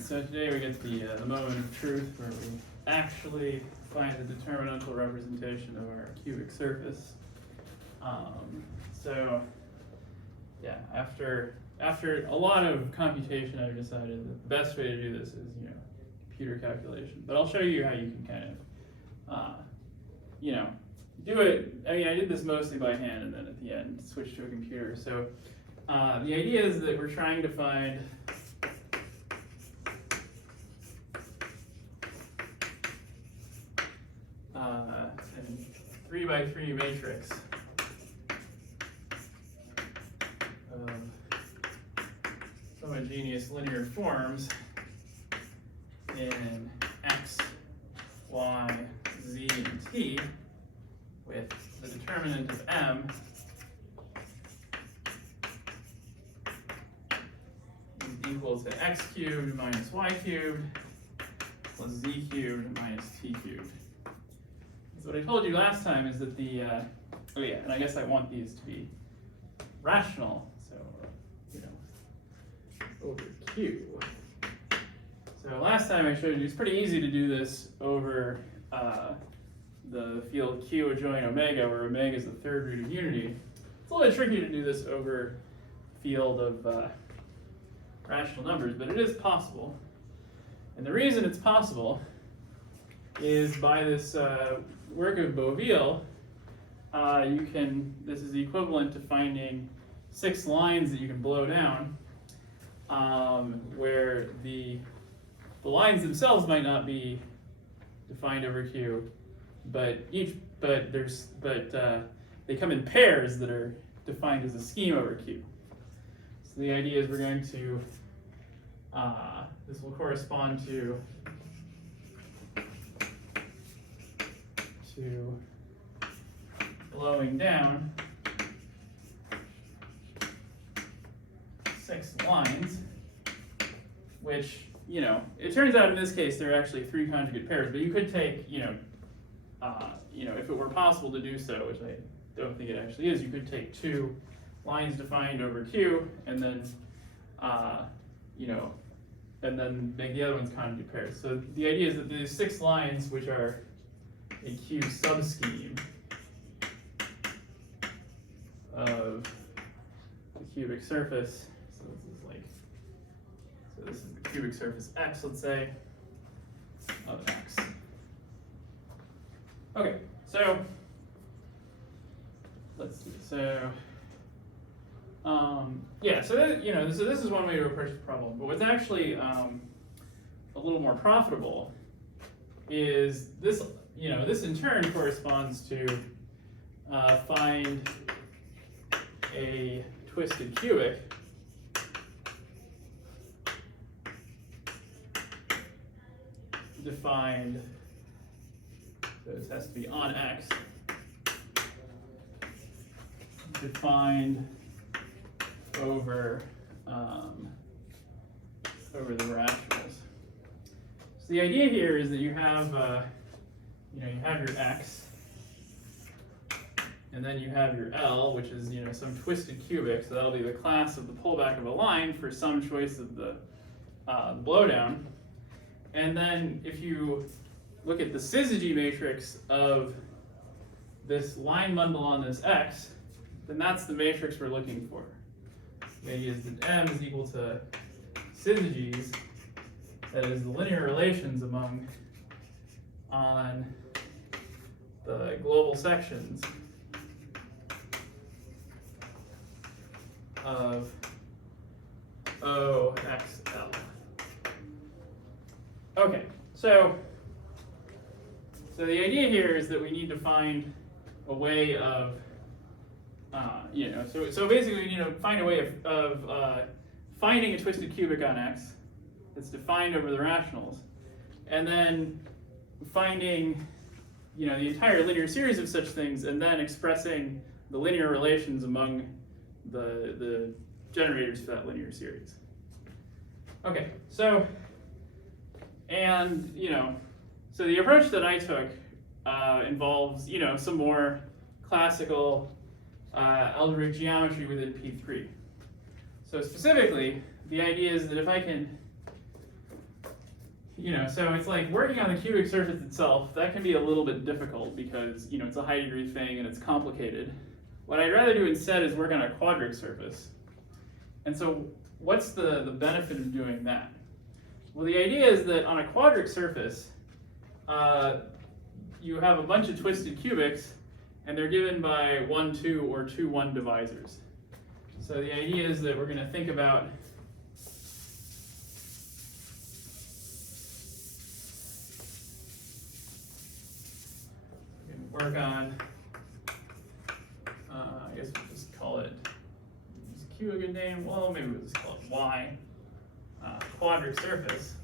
So today we get the moment of truth where we actually find the determinantal representation of our cubic surface. So yeah, after a lot of computation, I've decided that the best way to do this is computer calculation. But I'll show you how you can kind of do it. I mean, I did this mostly by hand, and then at the end switch to a computer. So the idea is that we're trying to find a 3x3 matrix of homogeneous linear forms in x, y, z, and t with the determinant of m is equal to x cubed minus y cubed plus z cubed minus t cubed. So what I told you last time is that oh yeah, and I guess I want these to be rational, so over Q. So last time I showed you it's pretty easy to do this over the field Q adjoint omega, where omega is the third root of unity. It's a little bit tricky to do this over the field of rational numbers, but it is possible. And the reason it's possible is by this work of Beauville. This is the equivalent to finding 6 lines that you can blow down, where the lines themselves might not be defined over Q, but they come in pairs that are defined as a scheme over Q. So the idea is we're going to this will correspond to blowing down 6 lines, which, it turns out in this case there are actually 3 conjugate pairs, but you could take, if it were possible to do so, which I don't think it actually is, you could take 2 lines defined over Q and then, and then make the other ones conjugate pairs. So the idea is that these 6 lines, which are a Q subscheme of the cubic surface. So this is the cubic surface X, let's say, of X. Okay, so let's see. So so this is one way to approach the problem. But what's actually a little more profitable is this. This in turn corresponds to find a twisted cubic defined, so this has to be on X, defined over the rationals. So the idea here is that you have you have your X, and then you have your L, which is some twisted cubic. So that'll be the class of the pullback of a line for some choice of the blowdown. And then if you look at the syzygy matrix of this line bundle on this X, then that's the matrix we're looking for. The idea is that M is equal to syzygies, that is the linear relations on the global sections of OXL. Okay, so the idea here is that we need to find a way of, so basically we need to find a way of finding a twisted cubic on X that's defined over the rationals, and then finding the entire linear series of such things, and then expressing the linear relations among the generators for that linear series. Okay, so the approach that I took involves some more classical algebraic geometry within P3. So specifically, the idea is that if I can so it's like working on the cubic surface itself, that can be a little bit difficult because, it's a high degree thing and it's complicated. What I'd rather do instead is work on a quadric surface. And so what's the benefit of doing that? Well, the idea is that on a quadric surface, you have a bunch of twisted cubics, and they're given by 1, 2, or 2, 1 divisors. So the idea is that we're going to think about work on, I guess we'll just call it, is Q a good name? Well, maybe we'll just call it Y, quadric surface.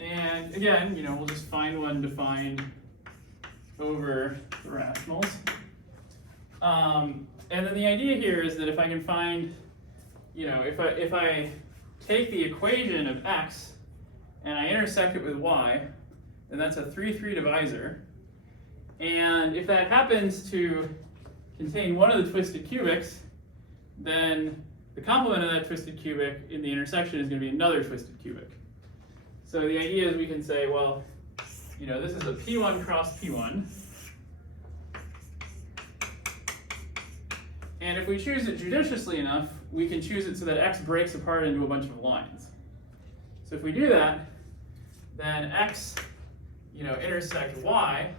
And again, we'll just find one defined over the rationals. And then the idea here is that if I can find, if I take the equation of x and I intersect it with y, then that's a 3, 3 divisor. And if that happens to contain one of the twisted cubics, then the complement of that twisted cubic in the intersection is going to be another twisted cubic. So the idea is we can say, well, this is a P1 cross P1. And if we choose it judiciously enough, we can choose it so that x breaks apart into a bunch of lines. So if we do that, then x, intersect y,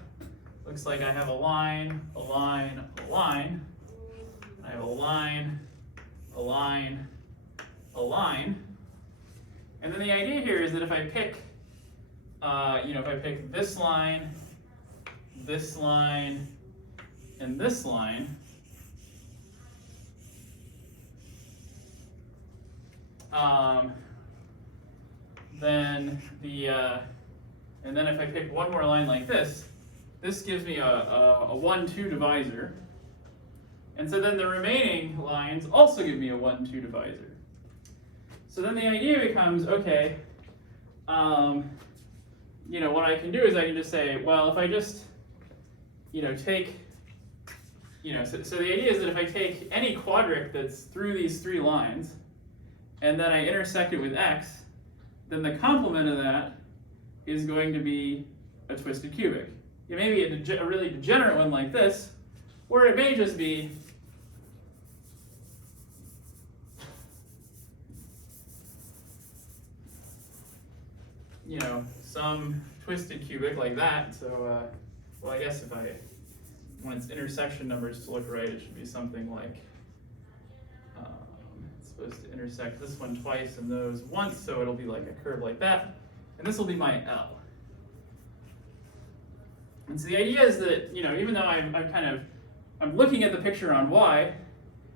looks like I have a line, a line, a line. I have a line, a line, a line. And then the idea here is that if I pick, if I pick this line, and this line, and then if I pick one more line like this gives me a 1, 2 divisor. And so then the remaining lines also give me a 1, 2 divisor. So then the idea becomes, okay, what I can do is I can just say, well, if I just, take, so the idea is that if I take any quadric that's through these 3 lines, and then I intersect it with x, then the complement of that is going to be a twisted cubic. It may be a really degenerate one like this, or it may just be some twisted cubic like that. So, well, I guess if I want its intersection numbers to look right, it should be something like, it's supposed to intersect this one twice and those once, so it'll be like a curve like that. And this will be my L. And so the idea is that, even though I'm looking at the picture on Y,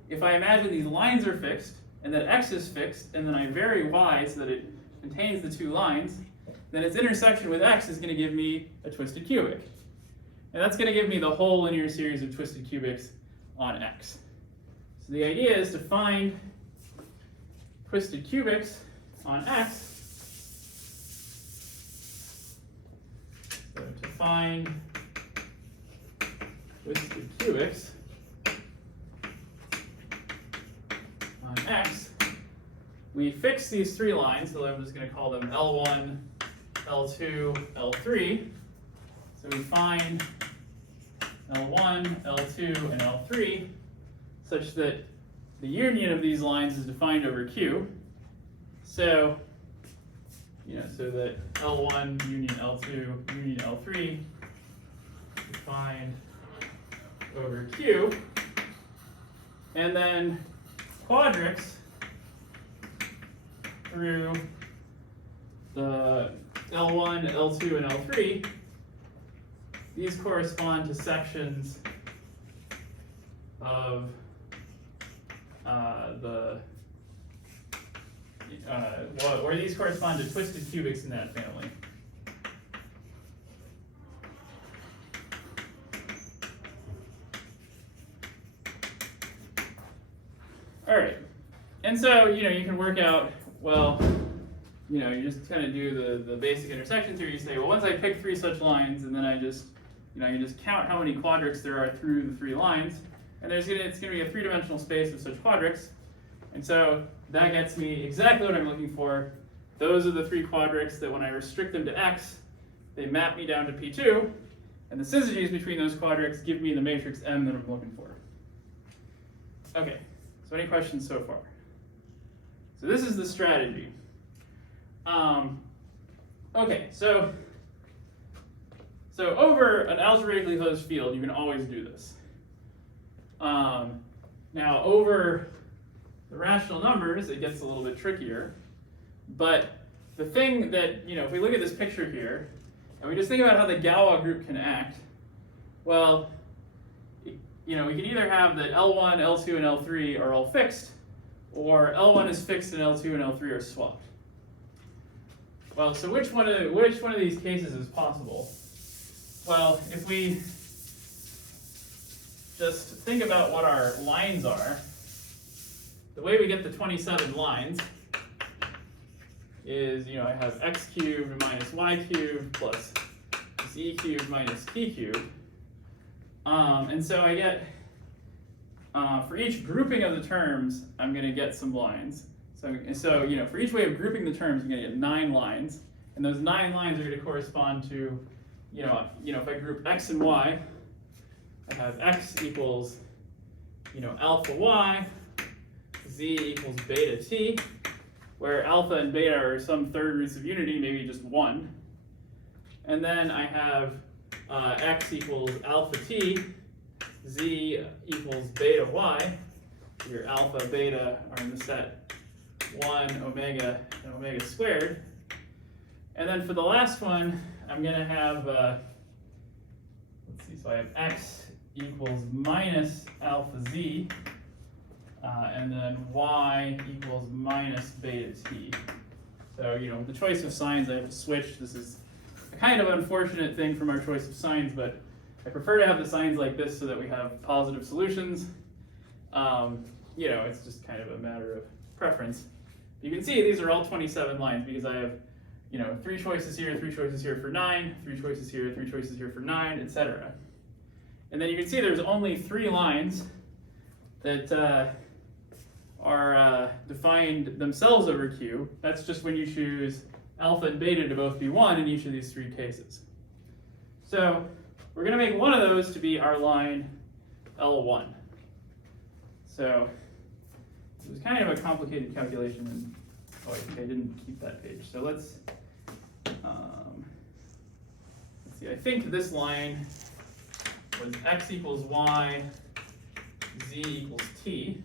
if I imagine these lines are fixed, and that X is fixed, and then I vary Y so that it contains the 2 lines, then its intersection with X is going to give me a twisted cubic. And that's going to give me the whole linear series of twisted cubics on X. So the idea is to find twisted cubics on X. So to find twisted cubics on X, we fix these 3 lines, so I'm just going to call them L1, L2, L3. So we find L1, L2, and L3 such that the union of these lines is defined over Q. So, so that L1 union L2 union L3 defined over Q. And then quadrics through the L1, L2, and L3, these correspond to sections of where these correspond to twisted cubics in that family. All right, and so you can work out, well, you just kind of do the basic intersection theory. You say, well, once I pick 3 such lines, and then I just, you just count how many quadrics there are through the 3 lines, and it's going to be a 3-dimensional space of such quadrics. And so that gets me exactly what I'm looking for. Those are the three quadrics that when I restrict them to X, they map me down to P2, and the syzygies between those quadrics give me the matrix M that I'm looking for. Okay, so any questions so far? So this is the strategy. Okay, so over an algebraically closed field, you can always do this. Now over the rational numbers, it gets a little bit trickier. But the thing that, if we look at this picture here, and we just think about how the Galois group can act, well, we can either have that L1, L2, and L3 are all fixed, or L1 is fixed and L2 and L3 are swapped. Well, so which one of these cases is possible? Well, if we just think about what our lines are, the way we get the 27 lines is, I have x cubed minus y cubed plus z cubed minus t cubed. And so I get, for each grouping of the terms, I'm going to get some lines. So for each way of grouping the terms, I'm going to get 9 lines. And those 9 lines are going to correspond to, if I group x and y, I have x equals, alpha y, z equals beta t, where alpha and beta are some third roots of unity, maybe just 1. And then I have x equals alpha t, z equals beta y. Your alpha, beta are in the set 1, omega, and omega squared. And then for the last one, I'm going to have, so I have x equals minus alpha z, and then y equals minus beta t. So, the choice of signs I have to switch. This is a kind of unfortunate thing from our choice of signs, but I prefer to have the signs like this so that we have positive solutions. It's just kind of a matter of preference. You can see these are all 27 lines because I have, 3 choices here, 3 choices here for 9, 3 choices here, 3 choices here for 9, etc. And then you can see there's only 3 lines that are defined themselves over Q. That's just when you choose alpha and beta to both be 1 in each of these 3 cases. So we're going to make one of those to be our line L1. So it was kind of a complicated calculation, and I think I didn't keep that page. So let's see. I think this line was x equals y, z equals t.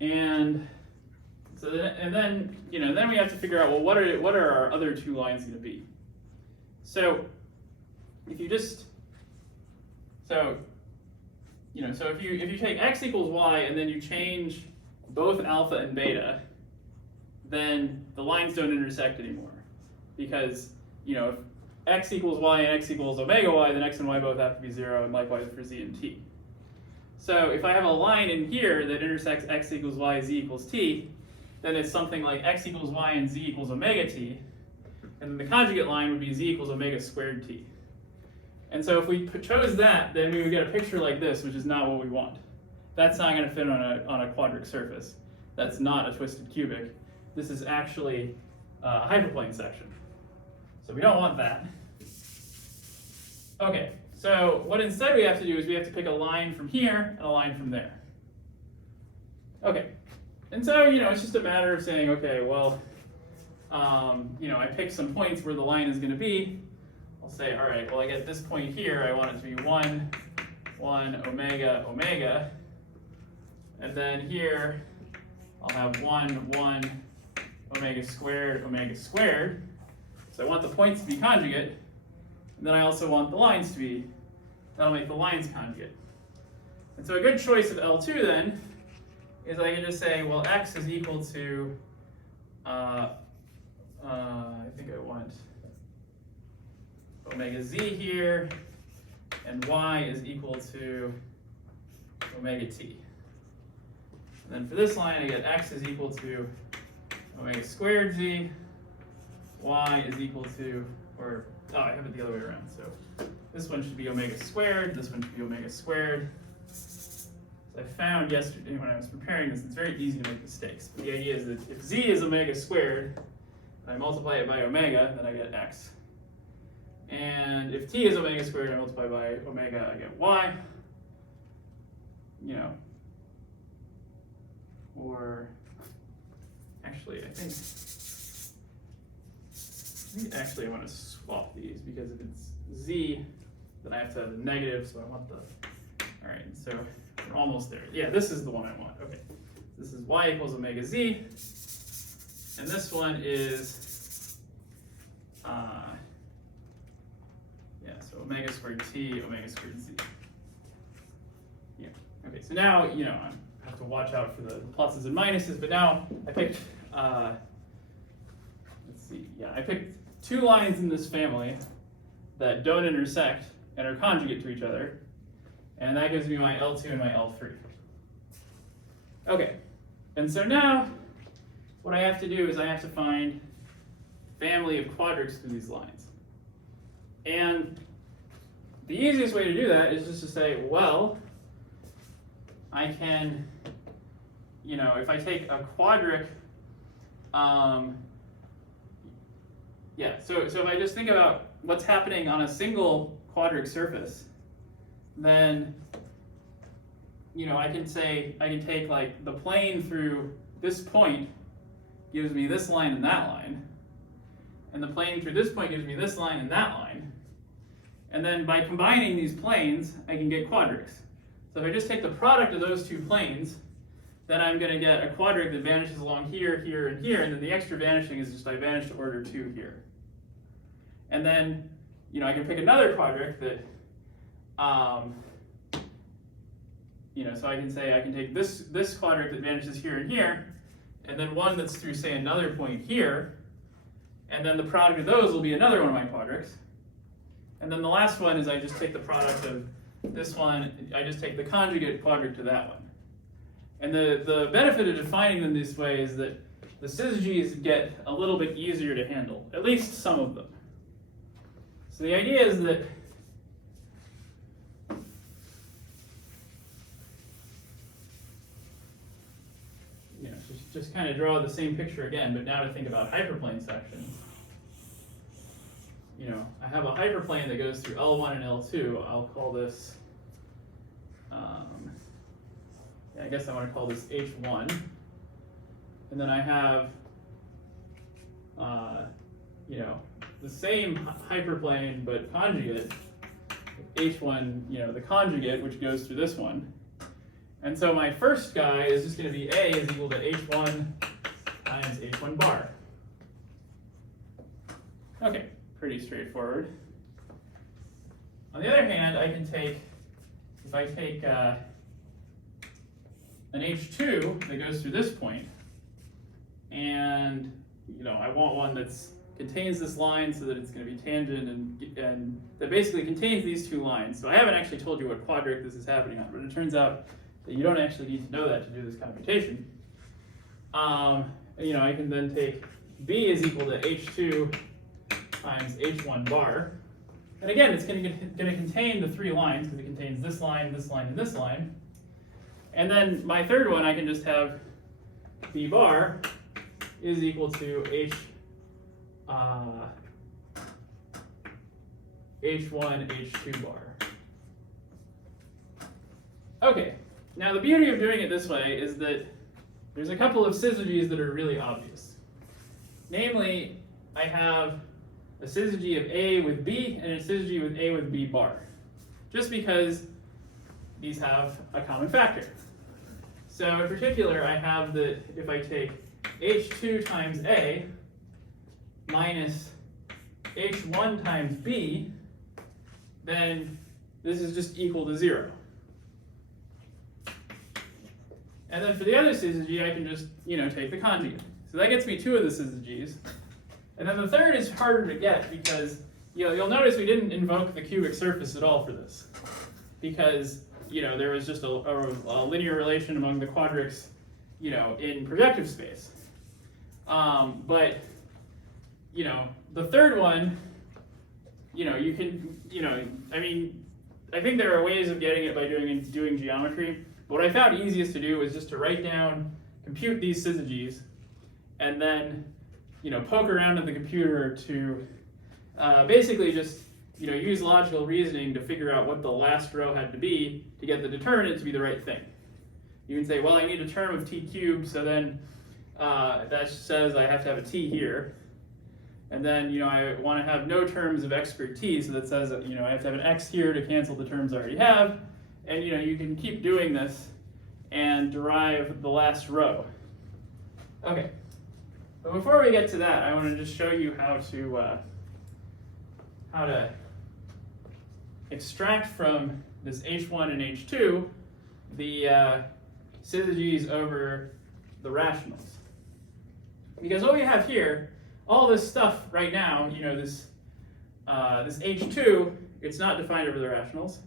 And so then we have to figure out, well, what are our other 2 lines going to be? So if you just if you take x equals y and then you change both alpha and beta, then the lines don't intersect anymore, because if x equals y and x equals omega y, then x and y both have to be 0, and likewise for z and t. So if I have a line in here that intersects x equals y, z equals t, then it's something like x equals y and z equals omega t, and then the conjugate line would be z equals omega squared t. And so if we chose that, then we would get a picture like this, which is not what we want. That's not going to fit on a quadric surface. That's not a twisted cubic. This is actually a hyperplane section. So we don't want that. Okay, so what instead we have to do is we have to pick a line from here and a line from there. Okay, and so it's just a matter of saying, okay, well, I pick some points where the line is going to be. I'll say, all right, well, I get this point here. I want it to be 1, 1, omega, omega. And then here, I'll have 1, 1, omega squared, omega squared. So I want the points to be conjugate. And then I also want the lines to be, that'll make the lines conjugate. And so a good choice of L2 then is I can just say, well, x is equal to, I think I want omega z here, and y is equal to omega t. And then for this line, I get x is equal to omega squared z, y is equal to, I have it the other way around. So this one should be omega squared, this one should be omega squared. So So I found yesterday when I was preparing this, it's very easy to make mistakes. But the idea is that if z is omega squared, and I multiply it by omega, then I get x. And if t is omega squared, I multiply by omega, I get y. You know, or actually, I think actually I want to swap these, because if it's z, then I have to have the negative, so I want the, all right, so we're almost there. Yeah, this is the one I want. Okay, this is y equals omega z, and this one is, yeah, so omega squared t, omega squared z. Yeah, okay, so now, you know, I have to watch out for the pluses and minuses, but now I picked, let's see, yeah, I picked two lines in this family that don't intersect and are conjugate to each other, and that gives me my L2 and my L3. Okay, and so now what I have to do is I have to find family of quadrics through these lines. And the easiest way to do that is just to say, well, I can, you know, if I take a quadric, yeah, so if I just think about what's happening on a single quadric surface, then, you know, I can say, I can take like the plane through this point gives me this line and that line, and the plane through this point gives me this line and that line, and then by combining these planes, I can get quadrics. So if I just take the product of those two planes, then I'm going to get a quadric that vanishes along here, here, and here, and then the extra vanishing is just I vanish to order 2 here. And then, you know, I can pick another quadric that, you know, so I can say I can take this quadric that vanishes here and here, and then one that's through, say, another point here, and then the product of those will be another one of my quadrics. And then the last one is I just take the product of this one, I just take the conjugate quadric to that one. And the benefit of defining them this way is that the syzygies get a little bit easier to handle, at least some of them. So the idea is that you know, just kind of draw the same picture again, but now to think about hyperplane sections. You know, I have a hyperplane that goes through L1 and L2. I'll call this, yeah, I guess I want to call this H1. And then I have, you know, the same hyperplane but conjugate, H1, you know, the conjugate, which goes through this one. And so my first guy is just going to be A is equal to H1 times H1 bar. Okay, pretty straightforward. On the other hand, I can take, if I take an H2 that goes through this point, and you know, I want one that's contains this line so that it's going to be tangent and that basically contains these two lines. So I haven't actually told you what quadric this is happening on, but it turns out that you don't actually need to know that to do this computation. You know, I can then take B is equal to H2 times H1 bar. And again, it's going to contain the 3 lines because it contains this line, and this line. And then my third one, I can just have B bar is equal to H1, H2 bar. Okay, now the beauty of doing it this way is that there's a couple of syzygies that are really obvious. Namely, I have a syzygy of A with B and a syzygy with A with B bar, just because these have a common factor. So in particular, I have that if I take H2 times A minus H1 times B, then this is just equal to 0. And then for the other syzygy, I can just, you know, take the conjugate. So that gets me 2 of the syzygies. And then the third is harder to get because, you know, you'll notice we didn't invoke the cubic surface at all for this, because, you know, there was just a linear relation among the quadrics, you know, in projective space. But, you know, the third one, you know, you can, you know, I mean, I think there are ways of getting it by doing geometry, But what I found easiest to do was just to write down, compute these syzygies, and then poke around in the computer to basically just use logical reasoning to figure out what the last row had to be to get the determinant to be the right thing. You can say, well, I need a term of t cubed, so then that says I have to have a t here. And then I want to have no terms of x squared t, so that says that I have to have an x here to cancel the terms I already have. And you can keep doing this and derive the last row. Okay, but before we get to that, I want to just show you how to extract from this h1 and h2 the syzygies over the rationals. Because what we have here, all this stuff right now, this h2, it's not defined over the rationals,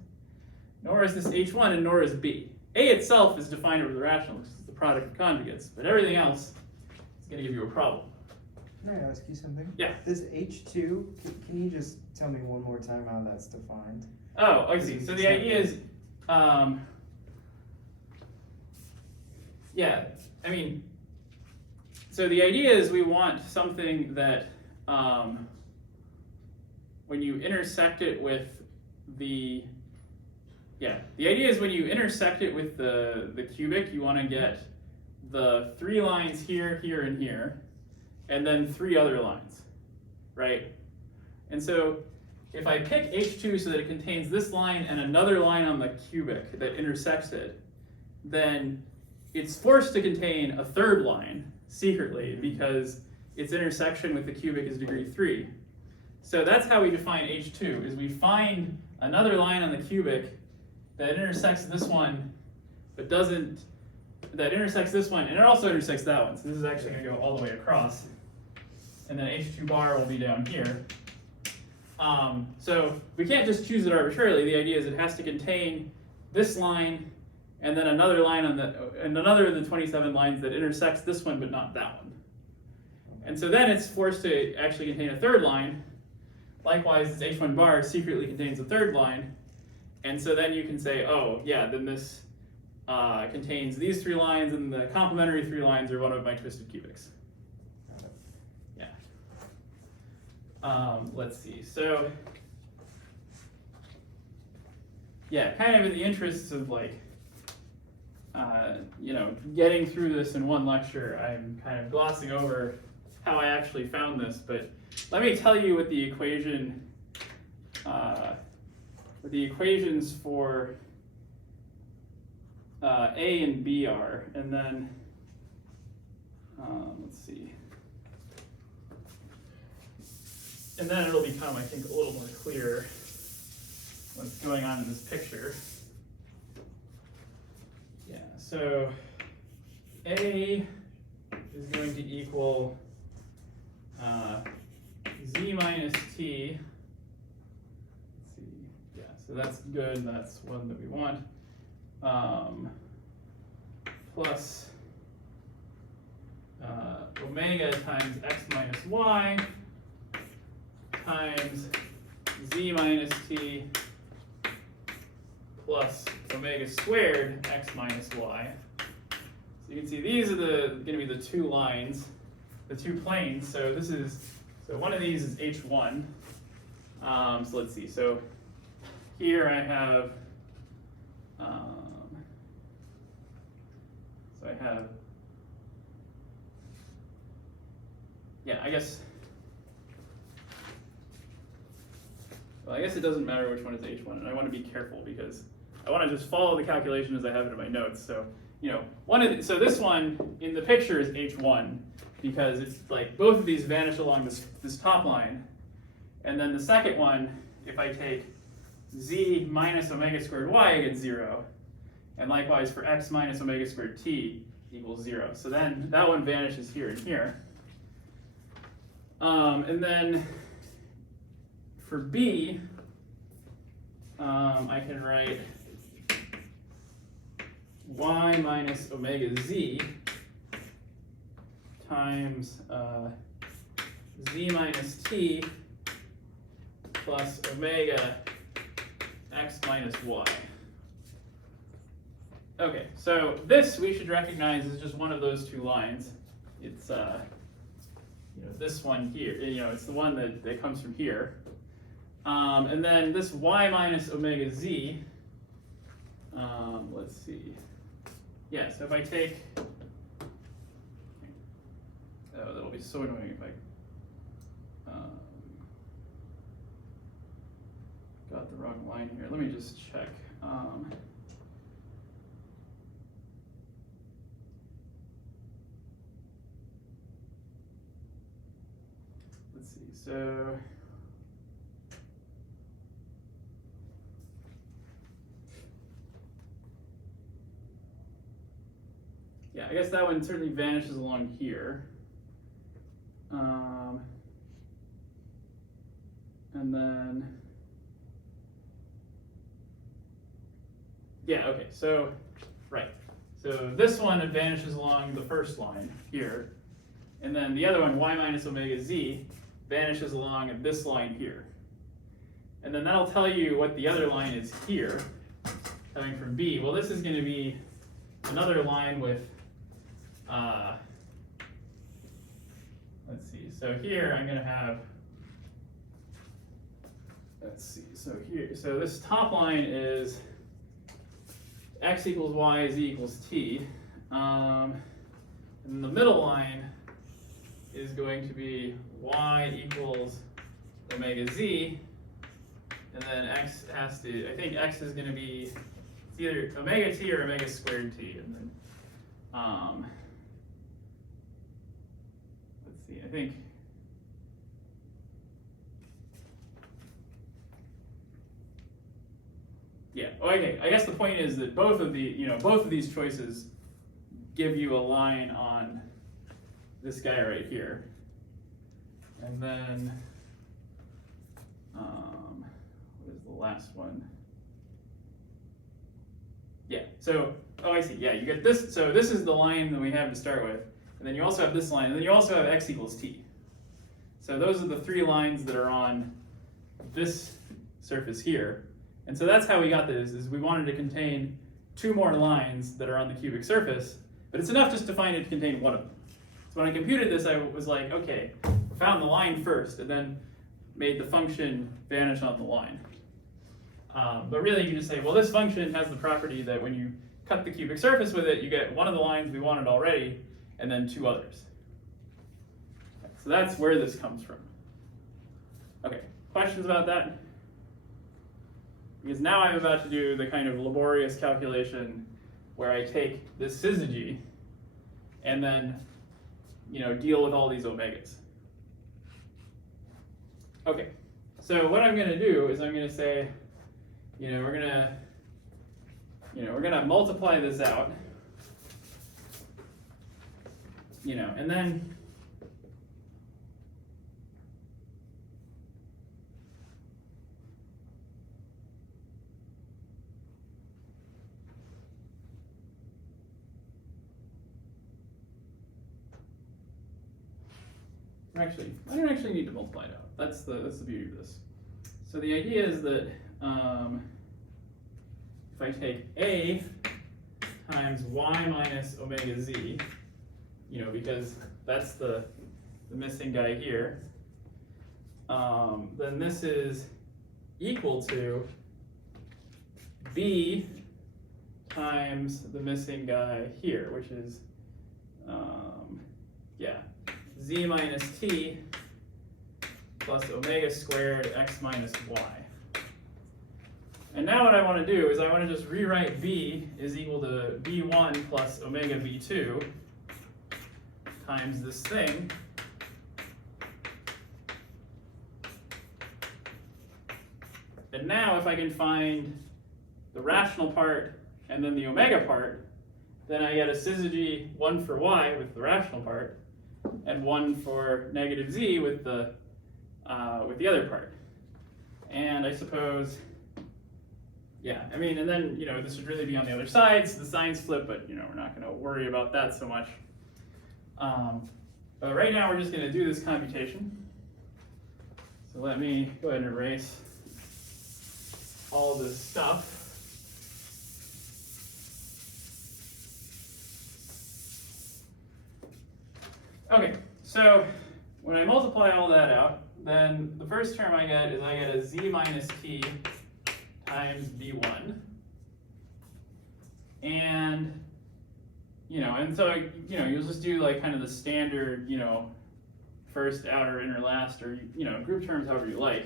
nor is this h1, and nor is b. A itself is defined over the rationals, it's the product of conjugates, but everything else is going to give you a problem. Can I ask you something? Yeah. This h2, can you just tell me one more time how that's defined? Oh, I see. So the idea is, yeah, I mean, so the idea is we want something that when you intersect it with the idea is when you intersect it with the cubic, you want to get the 3 lines here, here, and here, and then 3 other lines, right? And so if I pick h2 so that it contains this line and another line on the cubic that intersects it, then it's forced to contain a 3rd line secretly because its intersection with the cubic is degree 3. So that's how we define h2, is we find another line on the cubic that intersects this one, but that intersects this one, and it also intersects that one. So this is actually going to go all the way across. And then h2 bar will be down here. So we can't just choose it arbitrarily. The idea is it has to contain this line and then another line and another of the 27 lines that intersects this one but not that one. And so then it's forced to actually contain a 3rd line. Likewise, this h1 bar secretly contains a 3rd line. And so then you can say, oh yeah, then this contains these 3 lines, and the complementary 3 lines are one of my twisted cubics. Let's see, so yeah, kind of in the interests of getting through this in one lecture, I'm kind of glossing over how I actually found this, but let me tell you what the equations for A and B are, and then let's see. And then it'll become, I think, a little more clear what's going on in this picture. Yeah, so A is going to equal z minus t. Let's see. Yeah, so that's good. That's one that we want. Plus omega times x minus y times z minus t plus omega squared x minus y. So you can see these are going to be the 2 lines, the 2 planes. So one of these is h1. So let's see. So here I have I guess it doesn't matter which one is h1, and I want to be careful because I want to just follow the calculation as I have it in my notes. So so this one in the picture is h1 because it's like both of these vanish along this top line, and then the second one, if I take z minus omega squared y, I get 0, and likewise for x minus omega squared t equals 0. So then that one vanishes here and here. And then for B, I can write y minus omega z times z minus t plus omega x minus y. Okay, so this we should recognize is just one of those two lines. It's this one here, it's the one that comes from here. And then this y minus omega z, let's see. Yeah, so if I take, oh, that'll be so annoying if I got the wrong line here. Let me just check. Let's see, so yeah, I guess that one certainly vanishes along here. And then, yeah, okay, so, right. So this one vanishes along the first line here. And then the other one, y minus omega z, vanishes along this line here. And then that'll tell you what the other line is here, coming from B. Well, this is going to be another line with, let's see, so here I'm going to have, let's see, so here, so this top line is x equals y, z equals t. And the middle line is going to be y equals omega z, and then x has to, I think x is going to be, it's either omega t or omega squared t, and then, let's see, I think, yeah, okay, I guess the point is that both of these choices give you a line on this guy right here. And then, what is the last one? Yeah, so, oh, I see, yeah, you get this, so this is the line that we have to start with, and then you also have this line, and then you also have x equals t. So those are the three lines that are on this surface here. And so that's how we got this, is we wanted to contain two more lines that are on the cubic surface, but it's enough just to find it to contain one of them. So when I computed this, I was like, okay, I found the line first, and then made the function vanish on the line. But really, you can just say, well, this function has the property that when you cut the cubic surface with it, you get one of the lines we wanted already, and then two others. So that's where this comes from. Okay, questions about that? Because now I'm about to do the kind of laborious calculation where I take this syzygy and then, deal with all these omegas. Okay, so what I'm going to do is I'm going to say, we're going to multiply this out, and then actually, I don't actually need to multiply it out. That's the beauty of this. So the idea is that if I take A times y minus omega z, because that's the missing guy here, then this is equal to B times the missing guy here, which is, z minus t plus omega squared x minus y. And now what I want to do is I want to just rewrite b is equal to b1 plus omega b2 times this thing. And now if I can find the rational part and then the omega part, then I get a syzygy 1 for y with the rational part, and 1 for negative z with the other part. And I suppose, and then, this would really be on the other side, so the signs flip, but, we're not going to worry about that so much. But right now, we're just going to do this computation. So let me go ahead and erase all this stuff. Okay, so when I multiply all that out, then the first term I get is I get a z minus t times b1. And, and so, you'll just do like kind of the standard, first, outer, inner, last, or, group terms however you like.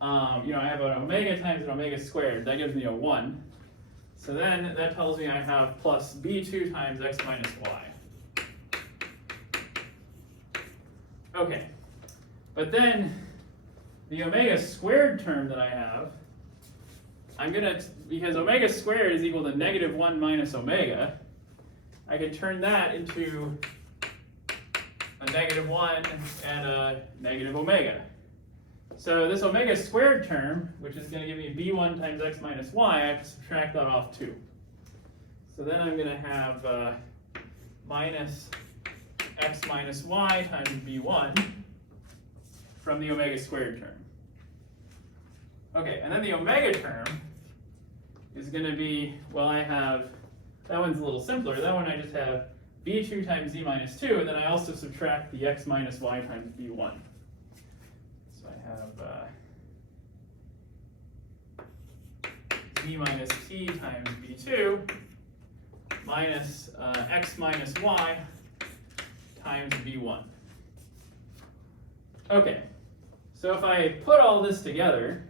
I have an omega times an omega squared. That gives me a 1. So then that tells me I have plus b2 times x minus y. Okay, but then the omega squared term that I have, because omega squared is equal to negative 1 minus omega, I could turn that into a negative 1 and a negative omega. So this omega squared term, which is going to give me b1 times x minus y, I have to subtract that off too. So then I'm going to have minus x minus y times b1 from the omega squared term. Okay, and then the omega term is going to be, well, I have, that one's a little simpler. That one I just have b2 times z minus 2, and then I also subtract the x minus y times b1. So I have z minus t times b2 minus x minus y times b1. Okay, so if I put all this together,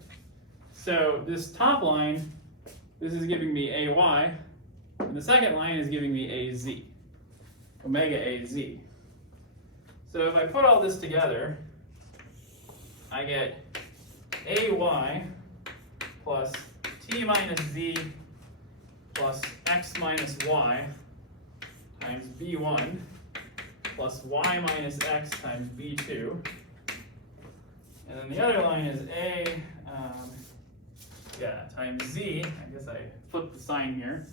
so this top line, this is giving me ay, and the second line is giving me az, omega az. So if I put all this together, I get ay plus t minus z plus x minus y times b1 plus y minus x times b2. And then the other line is a times z, I guess I flipped the sign here,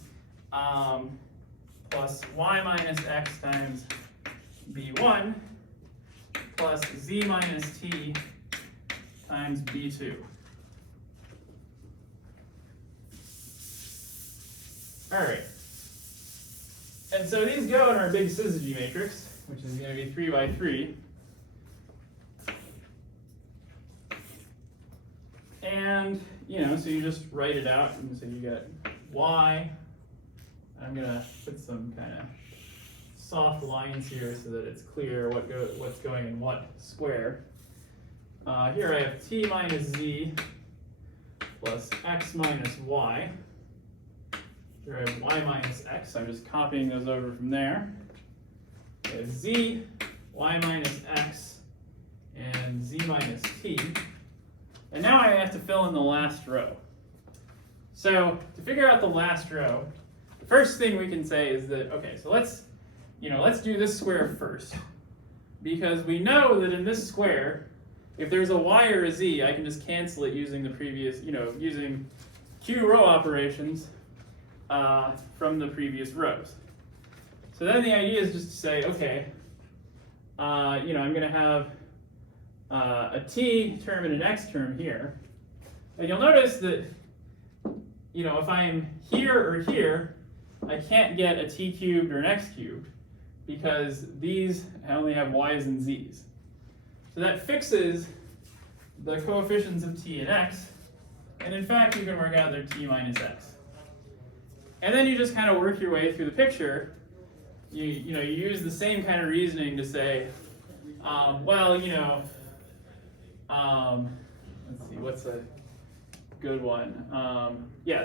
plus y minus x times b1 plus z minus t times b2. All right. And so these go in our big syzygy matrix, which is going to be 3 by 3. And, so you just write it out, and so you get y. I'm going to put some kind of soft lines here so that it's clear what's going in what square. Here I have t minus z plus x minus y. Here I have y minus x. I'm just copying those over from there. I have z, y minus x, and z minus t. And now I have to fill in the last row. So to figure out the last row, the first thing we can say is that, okay, so let's do this square first. Because we know that in this square, if there's a y or a z, I can just cancel it using the previous, using q row operations from the previous rows. So then the idea is just to say, okay, I'm going to have a t term and an x term here. And you'll notice that, if I'm here or here, I can't get a t cubed or an x cubed because these only have y's and z's. So that fixes the coefficients of t and x, and in fact you can work out their t minus x. And then you just kind of work your way through the picture. You use the same kind of reasoning to say, let's see, what's a good one?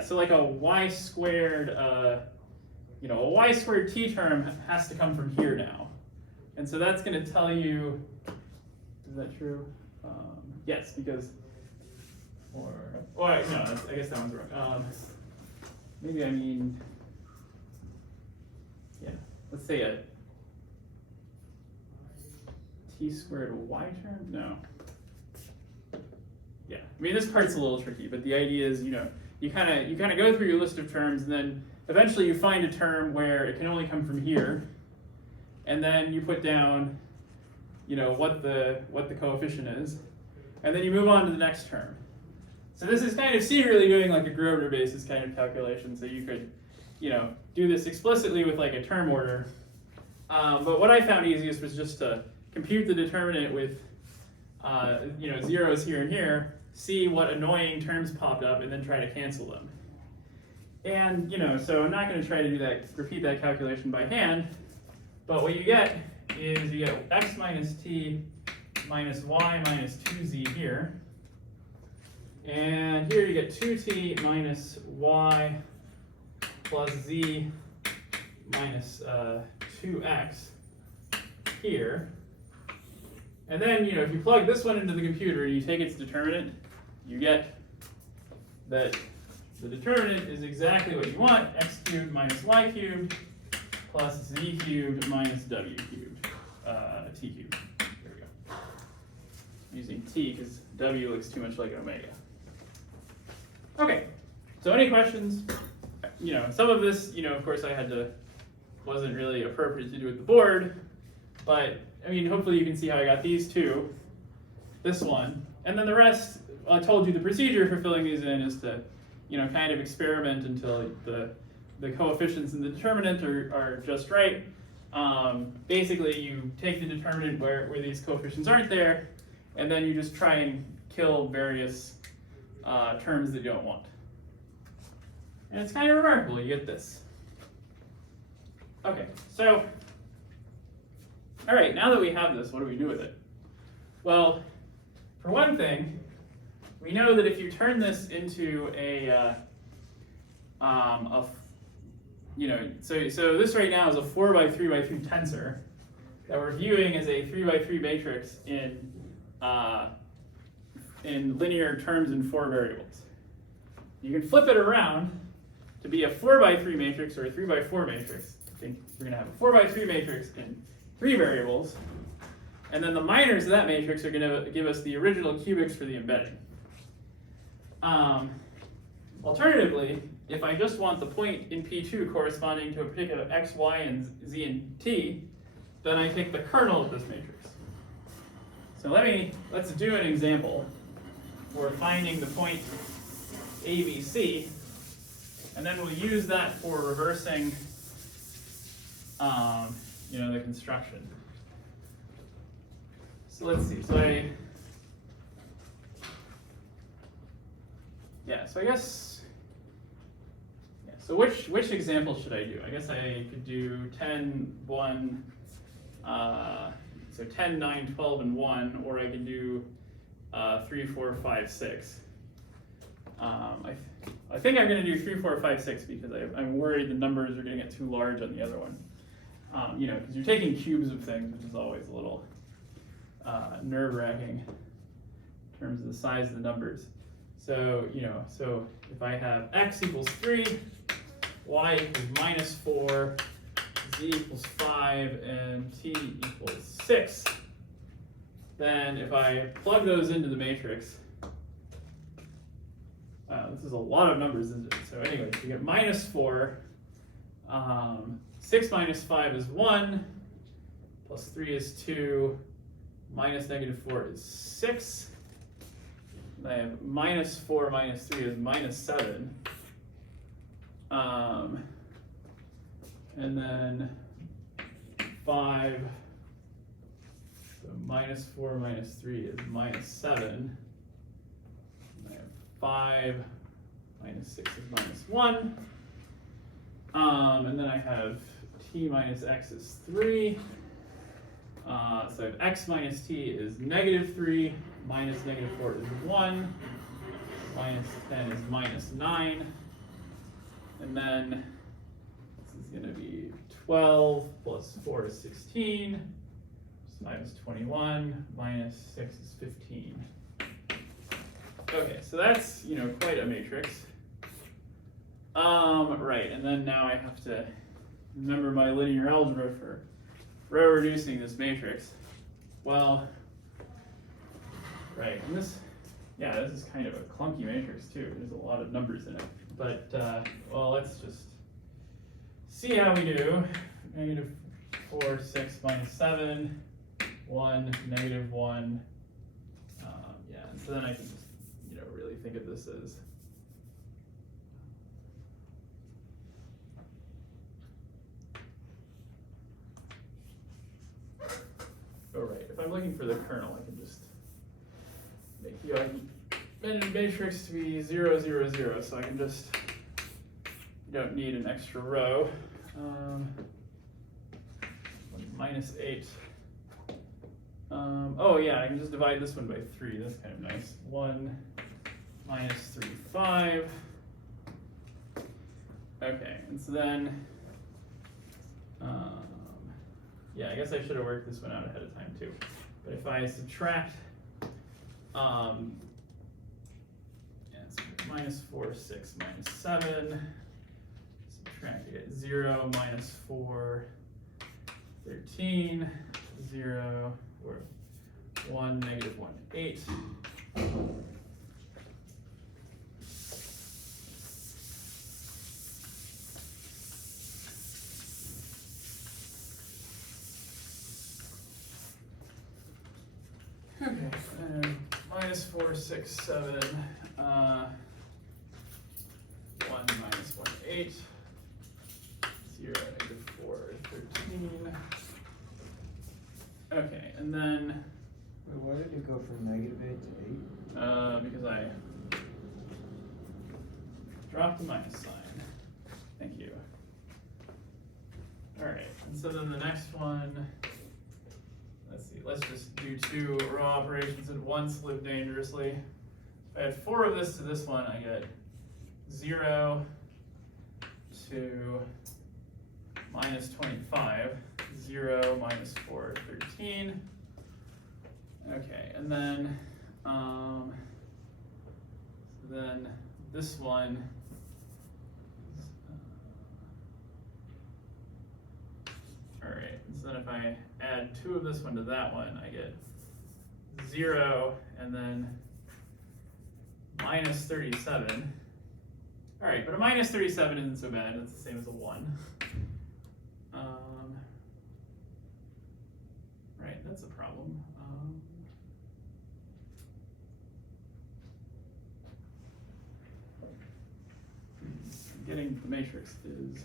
So like a y squared, a y squared t term has to come from here now. And so that's going to tell you, is that true? Yes, because, I guess that one's wrong. Maybe I mean, let's say a t squared y term? No. Yeah, I mean this part's a little tricky, but the idea is, you kind of go through your list of terms, and then eventually you find a term where it can only come from here, and then you put down, what the coefficient is, and then you move on to the next term. So this is kind of serially doing like a Grosvenor basis kind of calculation. So you could, do this explicitly with like a term order, But what I found easiest was just to compute the determinant with zeros here and here, see what annoying terms popped up, and then try to cancel them. And so I'm not going to try to do that, repeat that calculation by hand, but what you get is you get x minus t minus y minus 2z here. And here you get 2t minus y plus z minus 2x here. And then, if you plug this one into the computer and you take its determinant, you get that the determinant is exactly what you want, x cubed minus y cubed plus z cubed minus w cubed, t cubed. There we go. Using t because w looks too much like an omega. Okay, so any questions? Some of this, of course wasn't really appropriate to do with the board, but hopefully you can see how I got these two, this one, and then the rest, I told you the procedure for filling these in is to, kind of experiment until the coefficients in the determinant are just right. Basically, you take the determinant where these coefficients aren't there, and then you just try and kill various terms that you don't want. And it's kind of remarkable, you get this. Okay, so, all right, now that we have this, what do we do with it? Well, for one thing, we know that if you turn this into so this right now is a 4 by 3 by 3 tensor that we're viewing as a 3 by 3 matrix in linear terms in 4 variables. You can flip it around to be a 4 by 3 matrix or a 3 by 4 matrix. I think we're going to have a 4 by 3 matrix in 3 variables, and then the minors of that matrix are going to give us the original cubics for the embedding. Alternatively, if I just want the point in P2 corresponding to a particular x, y, and z and t, then I take the kernel of this matrix. So let's do an example for finding the point ABC, and then we'll use that for reversing the construction. So let's see. So So which example should I do? I guess I could do 10, 1, so 10, 9, 12, and 1, or I could do 3, 4, 5, 6. I think I'm going to do 3, 4, 5, 6 because I'm worried the numbers are going to get too large on the other one. Because you're taking cubes of things, which is always a little nerve-wracking in terms of the size of the numbers. So, so if I have x equals 3, y equals minus 4, z equals 5, and t equals 6, then if I plug those into the matrix, this is a lot of numbers, isn't it? So anyway, you get minus 4, 6 minus 5 is 1, plus 3 is 2, minus negative 4 is 6. And I have minus 4 minus 3 is minus 7. And then 5, so minus 4 minus 3 is minus 7. And I have 5 minus 6 is minus 1. And then I have t minus x is 3. So I have x minus t is negative 3, minus negative 4 is 1, minus 10 is minus 9, and then this is going to be 12 plus 4 is 16, 5 is 21, minus 6 is 15. Okay, so that's, quite a matrix. Right, and then now I have to remember my linear algebra for row reducing this matrix. Well, right, and this is kind of a clunky matrix too. There's a lot of numbers in it. But, well, let's just see how we do. Negative 4, 6, minus 7, 1, negative 1. And so then I can just, really think of this as looking for the kernel, I can just make the matrix to be 0, 0, 0, so I can just, you don't need an extra row. -8. Oh yeah, I can just divide this one by 3, that's kind of nice. 1 minus 3, 5. Okay, and so then, yeah, I guess I should have worked this one out ahead of time too. But if I subtract, yeah, so -4, 6, -7, subtract, I get 0, -4, 13, 0, or 1, -1, 8. Okay, and -4, 6, 7, 1, -1, 8, 0, -4, 13. Okay, and then, Wait, why did it go from -8 to 8? because I dropped the minus sign. Thank you. All right, and so then the next one, let's see, let's just do 2 row operations at once, live dangerously. If I add 4 of this to this one, I get 0 to -25, 0, -4, 13. Okay, and then, this one, all right, so then if I add 2 of this one to that one, I get 0, and then -37. All right, but a -37 isn't so bad, it's the same as a 1. Right, that's a problem. Getting the matrix is,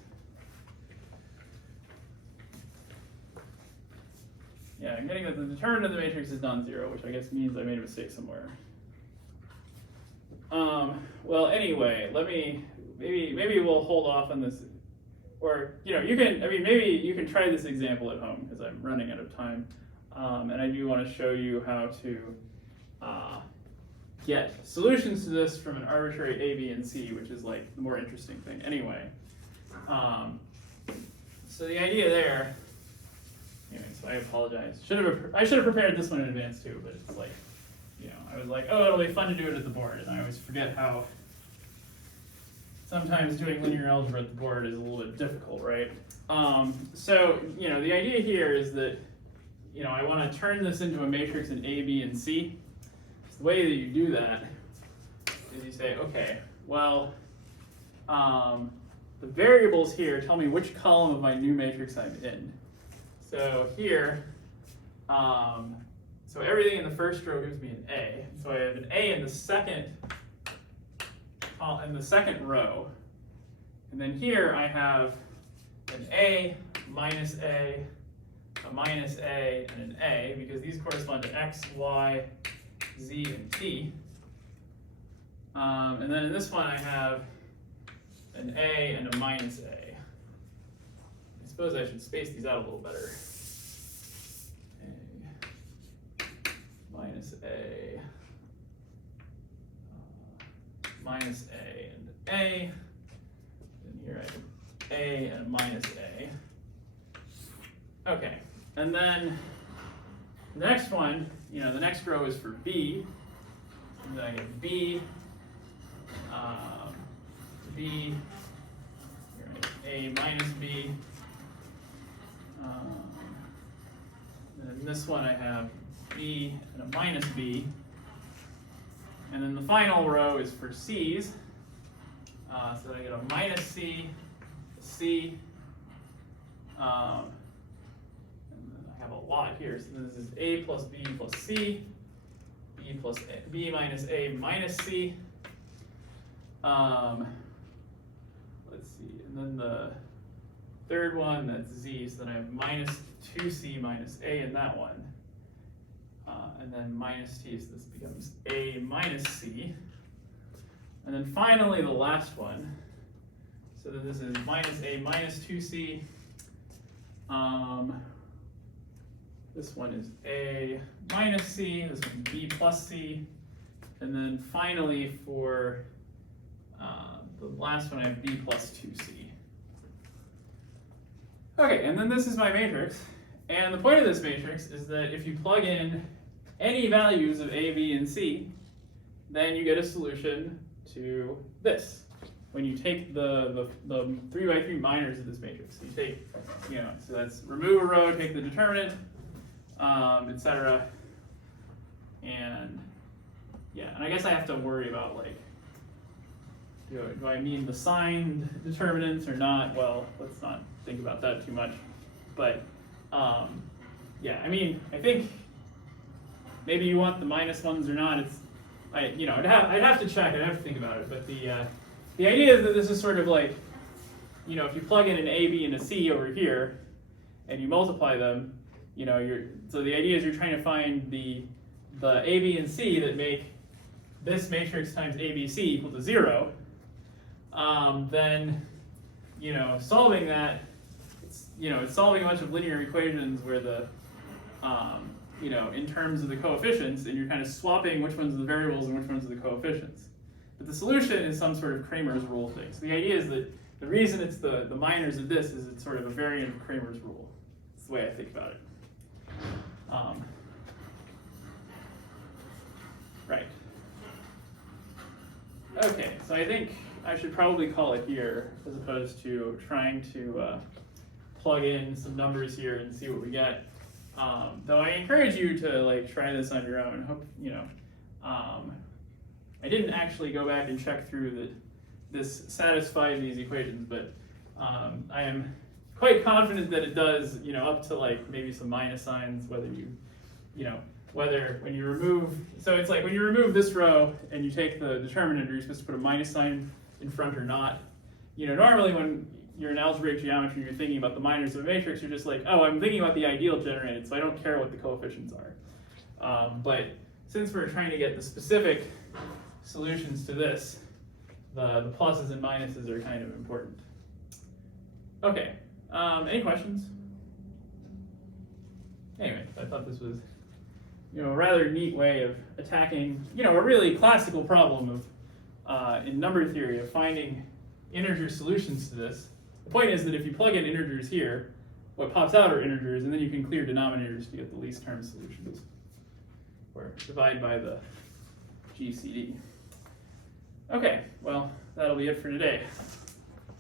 yeah, I'm getting that the determinant of the matrix is non-zero, which I guess means I made a mistake somewhere. Well, anyway, maybe we'll hold off on this, or, you know, maybe you can try this example at home, because I'm running out of time. And I do want to show you how to get solutions to this from an arbitrary A, B, and C, which is like the more interesting thing anyway. So the idea there, anyway, so I apologize. I should have prepared this one in advance too, but it's like, you know, I was like, oh, it'll be fun to do it at the board, and I always forget how sometimes doing linear algebra at the board is a little bit difficult, right? So, you know, the idea here is that, you know, I want to turn this into a matrix in A, B, and C. So the way that you do that is you say, okay, well, the variables here tell me which column of my new matrix I'm in. So here, so everything in the first row gives me an A. So I have an A in the second row. And then here I have an A, minus A, a minus A, and an A, because these correspond to X, Y, Z, and T. And then in this one I have an A and a minus A. I suppose I should space these out a little better. A, minus A, minus A, and A. And here I have A and a minus A. Okay, and then the next one, you know, the next row is for B. And then I get B, B, A minus B. And in this one I have B and a minus B. And then the final row is for C's. So I get a minus C, a C, and then I have a lot here. So this is A plus B plus C, B plus A, B minus A minus C. Let's see, and then the third one, that's Z, so then I have minus 2C minus A in that one. and then minus t, so this becomes a minus c. And then finally the last one, so that this is minus a minus 2c. This one is a minus c, this one b plus c. And then finally for the last one I have b plus 2c. Okay, and then this is my matrix. And the point of this matrix is that if you plug in any values of a, b, and c, then you get a solution to this. When you take the 3 by 3 minors of this matrix, you take, so that's remove a row, take the determinant, etc. And yeah, and I guess I have to worry about like, do I mean the signed determinants or not? Well, let's not think about that too much. But yeah, I mean, I think maybe you want the minus ones or not. I'd have to check. I'd have to think about it. But the idea is that this is sort of like, if you plug in an A, B, and a C over here, and you multiply them, so the idea is you're trying to find the A, B, and C that make this matrix times A, B, C equal to 0. Then, solving that, it's solving a bunch of linear equations where the, in terms of the coefficients, and you're kind of swapping which ones are the variables and which ones are the coefficients. But the solution is some sort of Cramer's rule thing. So the idea is that the reason it's the minors of this is it's sort of a variant of Cramer's rule. That's the way I think about it. Right. Okay, so I think I should probably call it here as opposed to trying to plug in some numbers here and see what we get. Though I encourage you to try this on your own. Hope I didn't actually go back and check through that this satisfied these equations, but I am quite confident that it does. Up to maybe some minus signs. Whether whether when you remove, so it's like when you remove this row and you take the determinant, are you supposed to put a minus sign in front or not? Normally when you're in algebraic geometry, you're thinking about the minors of a matrix, you're just like, oh, I'm thinking about the ideal generated, so I don't care what the coefficients are. But since we're trying to get the specific solutions to this, the pluses and minuses are kind of important. Okay, any questions? Anyway, I thought this was a rather neat way of attacking a really classical problem of in number theory of finding integer solutions to this. The point is that if you plug in integers here, what pops out are integers, and then you can clear denominators to get the least term solutions, or divide by the GCD. Okay, well, that'll be it for today.